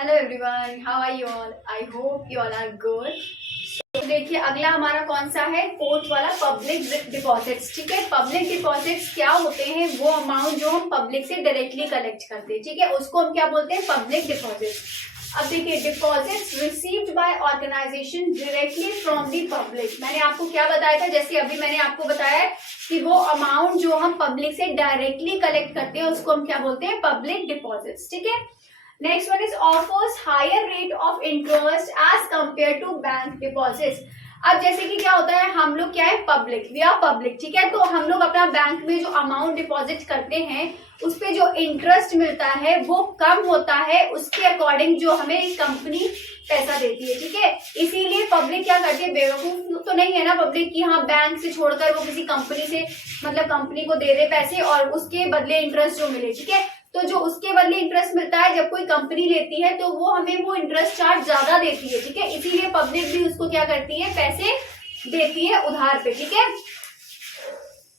Hello everyone, how are you all? I hope you all are good. देखिए, अगला हमारा कौन सा है? फोर्थ वाला, पब्लिक डिपॉजिट्स। ठीक है, पब्लिक डिपॉजिट्स क्या होते हैं? वो अमाउंट जो हम पब्लिक से डायरेक्टली कलेक्ट करते हैं। ठीक है, उसको हम क्या बोलते हैं? Public deposits. अब देखिए, deposits received by organization directly from the public. मैंने आपको क्या बताया था? जैसे अभी मैंने आपको बताया कि वो अमाउंट जो हम पब्लिक से डायरेक्टली कलेक्ट करते हैं उसको हम क्या बोलते हैं? Public deposits. ठीक है, next one is offers higher rate of interest as compare to bank deposits. अब जैसे कि क्या होता है, हम लोग क्या है? Public, we are public. ठीक है, तो हम लोग अपना बैंक में जो अमाउंट डिपॉजिट करते हैं उस पे जो इंटरेस्ट मिलता है वो कम होता है उसके अकॉर्डिंग जो हमें कंपनी पैसा देती है। ठीक है, इसीलिए पब्लिक क्या करती है? बेवकूफ तो नहीं है ना पब्लिक कि हाँ बैंक से छोड़कर वो किसी कंपनी से मतलब कंपनी को दे दे पैसे और उसके बदले इंटरेस्ट जो मिले। ठीक है, तो जो उसके बदले इंटरेस्ट मिलता है जब कोई कंपनी लेती है तो वो हमें वो इंटरेस्ट चार्ज ज्यादा देती है। ठीक है, इसीलिए पब्लिक भी उसको क्या करती है? पैसे देती है उधार पे। ठीक है,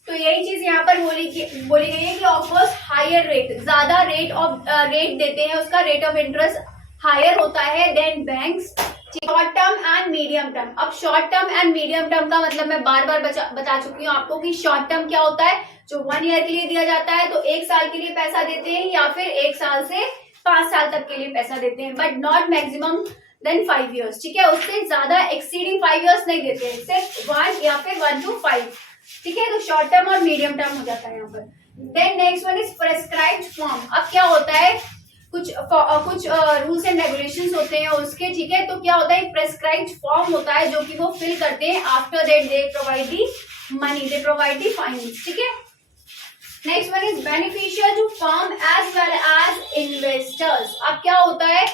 तो यही चीज यहाँ पर बोली गई है कि ऑफर्स हायर रेट, ज्यादा रेट देते हैं, उसका रेट ऑफ इंटरेस्ट हायर होता है than banks. Short term and medium term. अब short term and medium term का मतलब मैं बार बार बता चुकी हूँ आपको कि शॉर्ट टर्म क्या होता है? जो 1 ईयर के लिए दिया जाता है, तो 1 साल के लिए पैसा देते हैं या फिर 1 साल से 5 साल तक के लिए पैसा देते हैं, but not maximum then 5 years. ठीक है, उससे ज्यादा एक्सीडिंग 5 ईयर्स नहीं देते हैं, सिर्फ 1 या फिर 1 to 5। ठीक है, तो शॉर्ट टर्म और मीडियम टर्म हो जाता है यहाँ पर। Then next one is prescribed form. अब क्या होता है? कुछ रूल्स एंड रेगुलेशंस होते हैं उसके। ठीक है, तो क्या होता है? प्रेस्क्राइब्ड फॉर्म होता है जो कि वो फिल करते हैं। After that they provide the money, they provide the finance. ठीक है, next one is beneficial to firm as well as investors. अब क्या होता है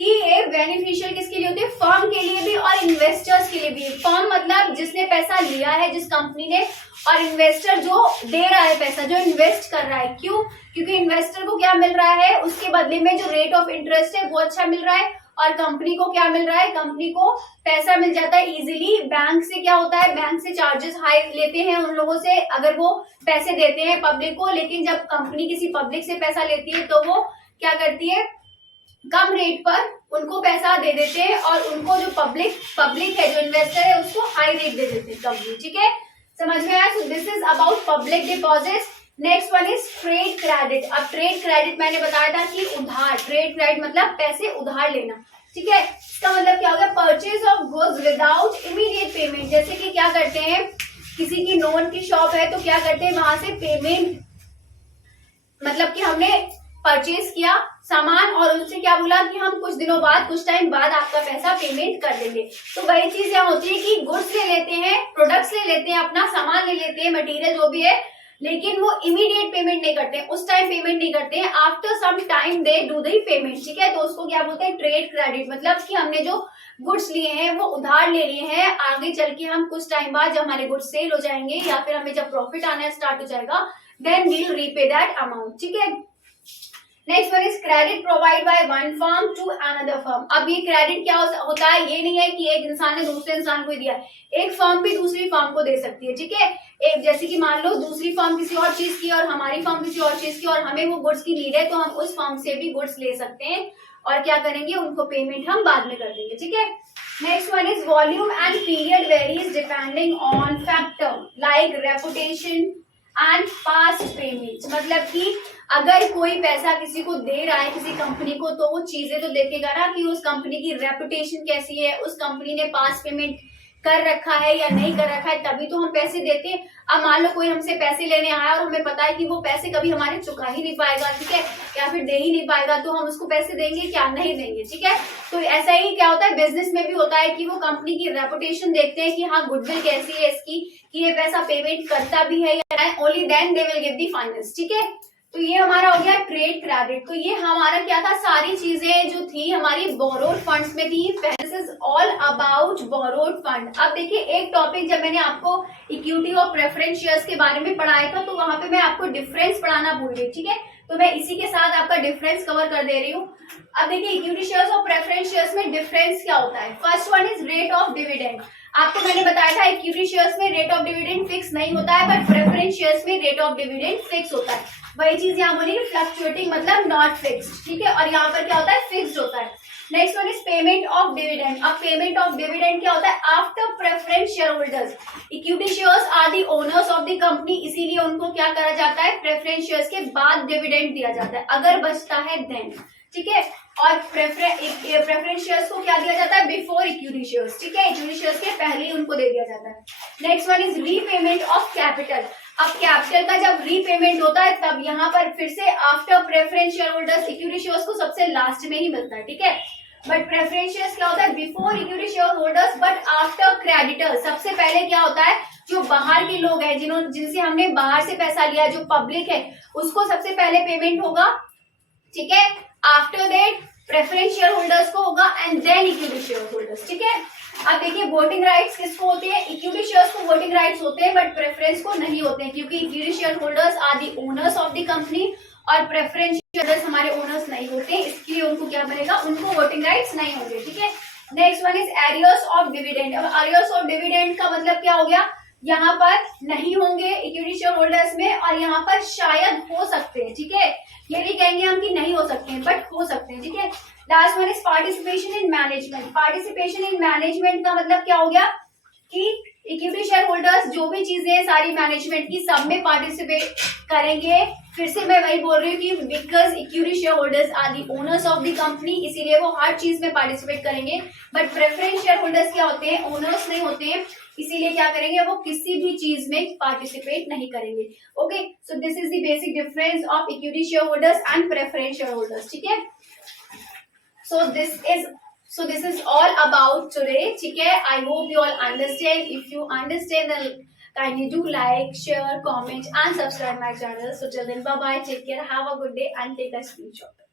कि ये बेनिफिशियल किसके लिए होते हैं? फर्म के लिए भी और इन्वेस्टर्स के लिए भी। फर्म मतलब जिसने पैसा लिया है, जिस कंपनी ने, और इन्वेस्टर जो दे रहा है पैसा, जो इन्वेस्ट कर रहा है। क्यों? क्योंकि इन्वेस्टर को क्या मिल रहा है? उसके बदले में जो रेट ऑफ इंटरेस्ट है वो अच्छा मिल रहा है, और कंपनी को क्या मिल रहा है? कंपनी को पैसा मिल जाता है इजीली। बैंक से क्या होता है? बैंक से चार्जेस हाई लेते हैं उन लोगों से अगर वो पैसे देते हैं पब्लिक को, लेकिन जब कंपनी किसी पब्लिक से पैसा लेती है तो वो क्या करती है? कम रेट पर उनको पैसा दे देते हैं और उनको जो पब्लिक है, जो इन्वेस्टर है, उसको हाई रेट दे देते हैं कंपनी। ठीक है, समझ में आया? So this is about public deposits. Next one is trade credit. अब ट्रेड क्रेडिट मैंने बताया था कि उधार, ट्रेड क्रेडिट मतलब पैसे उधार लेना। ठीक है, इसका मतलब क्या हो गया? Purchase of goods without immediate payment. जैसे कि क्या करते हैं, किसी की नॉन की शॉप है तो क्या करते हैं, वहां से पेमेंट मतलब कि हमने परचेज किया सामान और उनसे क्या बोला कि हम कुछ दिनों बाद, कुछ टाइम बाद आपका पैसा पेमेंट कर देंगे। तो वही चीज यहाँ होती है कि गुड्स ले लेते हैं, प्रोडक्ट्स ले लेते हैं, अपना सामान ले लेते हैं, मटेरियल जो भी है, लेकिन वो इमीडिएट पेमेंट नहीं करते हैं, उस टाइम पेमेंट नहीं करते हैं। After some time they do the payment. ठीक है, तो उसको क्या बोलते हैं? Trade credit. मतलब कि हमने जो गुड्स लिए हैं वो उधार ले लिए हैं, आगे चल के हम कुछ टाइम बाद जब हमारे गुड्स सेल हो जाएंगे या फिर हमें जब प्रॉफिट आना स्टार्ट हो जाएगा, then we'll repay that amount. ठीक है, next one is credit provide by one firm to another firm. अब ये क्रेडिट क्या होता है? ये नहीं है कि एक इंसान ने दूसरे इंसान को दिया, एक फर्म भी दूसरी फर्म को दे सकती है। ठीक है, एक जैसे कि मान लो दूसरी फर्म किसी और चीज की और हमारी फर्म किसी और चीज की और हमें वो गुड्स की नीड है, तो हम उस फर्म से भी गुड्स ले सकते हैं और क्या करेंगे? उनको पेमेंट हम बाद में कर देंगे। ठीक है, next one is volume and period varies depending on factor like reputation and past payment. मतलब कि अगर कोई पैसा किसी को दे रहा है, किसी कंपनी को, तो वो चीजें तो देखेगा ना कि उस कंपनी की रेपुटेशन कैसी है, उस कंपनी ने पास्ट पेमेंट कर रखा है या नहीं कर रखा है, तभी तो हम पैसे देते हैं। अब मान लो कोई हमसे पैसे लेने आया और हमें पता है कि वो पैसे कभी हमारे चुका ही नहीं पाएगा, ठीक है, या फिर दे ही नहीं पाएगा, तो हम उसको पैसे देंगे क्या? नहीं देंगे। ठीक है, तो ऐसा ही क्या होता है? बिजनेस में भी होता है कि वो कंपनी की रेपुटेशन देखते हैं कि हाँ गुडविल कैसी है इसकी, कि ये पैसा पेमेंट करता भी है या नहीं, only then they will give the finance. ठीक है, तो ये हमारा हो गया ट्रेड क्रेडिट। तो ये हमारा क्या था? सारी चीजें जो थी हमारी बोरोड फंड्स में थी। This is all about borrowed fund. अब देखिए, एक टॉपिक जब मैंने आपको इक्विटी और प्रेफरेंस शेयर्स के बारे में पढ़ाया था तो वहां पे मैं आपको डिफरेंस पढ़ाना भूल गई। ठीक है, तो मैं इसी के साथ आपका डिफरेंस कवर कर दे रही हूँ। अब देखिए, इक्विटी शेयर्स और प्रेफरेंस शेयर्स में डिफरेंस क्या होता है? First one is rate of dividend. आपको मैंने बताया था इक्विटी शेयर्स में रेट ऑफ डिविडेंड फिक्स नहीं होता है, बट प्रेफरेंस शेयर्स में रेट ऑफ डिविडेंड फिक्स होता है। वही चीज यहाँ बोली, फ्लक्चुएटिंग मतलब नॉट फिक्स्ड। ठीक है, और यहाँ पर क्या होता है? फिक्स्ड होता है। Next one is payment of dividend. अब पेमेंट ऑफ डिविडेंड क्या होता है? After preference share holders equity shares are the owners of the company, इसीलिए उनको क्या करा जाता है? प्रेफरेंस शेयर्स के बाद डिविडेंड दिया जाता है, अगर बचता है देन, ठीक है। और प्रेफरेंस शेयर्स को क्या दिया जाता है? बिफोर इक्विटी शेयर्स, ठीक है, इक्विटी शेयर्स के पहले ही उनको दे दिया जाता है। Next one is repayment of capital. अब कैपिटल का जब रीपेमेंट होता है तब यहाँ पर फिर से after preference share holders, equity shares को सबसे लास्ट में ही मिलता है, ठीक है। बट प्रेफरेंस शेयर्स क्या होता है? Before equity share holders but after creditor. सबसे पहले क्या होता है? जो बाहर के लोग हैं, जिनसे हमने बाहर से पैसा लिया, जो पब्लिक है, उसको सबसे पहले पेमेंट होगा, ठीक है। After that preference share holders को होगा and then equity share holders, ठीक है। अब देखिए वोटिंग राइट्स किसको होते हैं? इक्विटी शेयर्स को वोटिंग राइट्स होते हैं बट प्रेफरेंस को नहीं होते हैं, क्योंकि equity share holders are the owners of the company और प्रेफरेंस शेयर्स हमारे ओनर्स नहीं होते, इसलिए उनको क्या बनेगा? उनको वोटिंग राइट्स नहीं होंगे, ठीक है। Next one is arrears of dividend. अब एरियर्स ऑफ डिविडेंड का मतलब क्या हो गया? यहाँ पर नहीं होंगे इक्विटी शेयर होल्डर्स में और यहाँ पर शायद हो सकते हैं, ठीक है। ये नहीं कहेंगे हम कि नहीं हो सकते हैं, बट हो सकते हैं, ठीक है। Last one is participation in management. Participation in management का मतलब क्या हो गया? कि इक्विटी शेयर होल्डर्स जो भी चीजें सारी मैनेजमेंट की, सब में पार्टिसिपेट करेंगे। फिर से मैं वही बोल रही हूँ कि because equity share holders are the owners of the company, इसीलिए वो हर चीज में पार्टिसिपेट करेंगे। बट प्रेफरेंस शेयर होल्डर्स क्या होते हैं? ओनर्स नहीं होते हैं, इसीलिए क्या करेंगे? वो किसी भी चीज में पार्टिसिपेट नहीं करेंगे। Okay, so this is the basic difference of equity share holders and preference share holders, ठीक है। So this is all about today, ठीक है। I hope you all understand. If you understand, then kindly do like, share, comment and subscribe my channel. So till then, bye bye, take care, have a good day and take a screenshot.